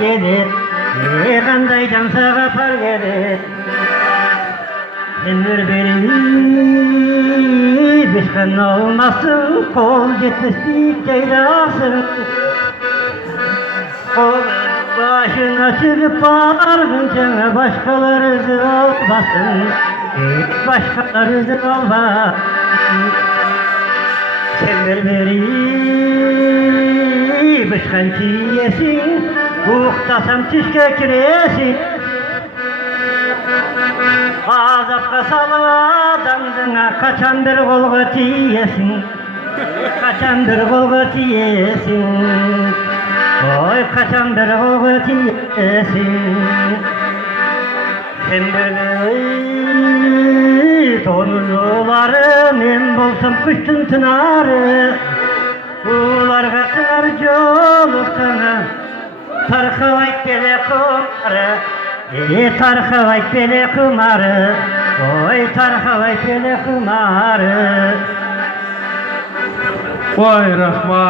gelir, qanday jamsaga par gelir. Sen beri Bişkan olmasın, kol yetmezlik ceylasın. Kol başına çıkıp bağırınca başkaları zır olmasın, başkaları zır olmasın. Sen beri bişkan kiyesin, uğuktasam tişke kiresin. Azapka salı adamdına kaçan bir kolga tiyesin, kaçan bir kolga tiyesin. Oy kaçan bir kolga tiyesin. Sen bir tonluları men bolsam kışın tınarı. Ularga çınar joluksana, tarkavayt bele kumarı. Tarkavayt bele kumarı, oy tarkavayt bele kumarı. Vay rahman.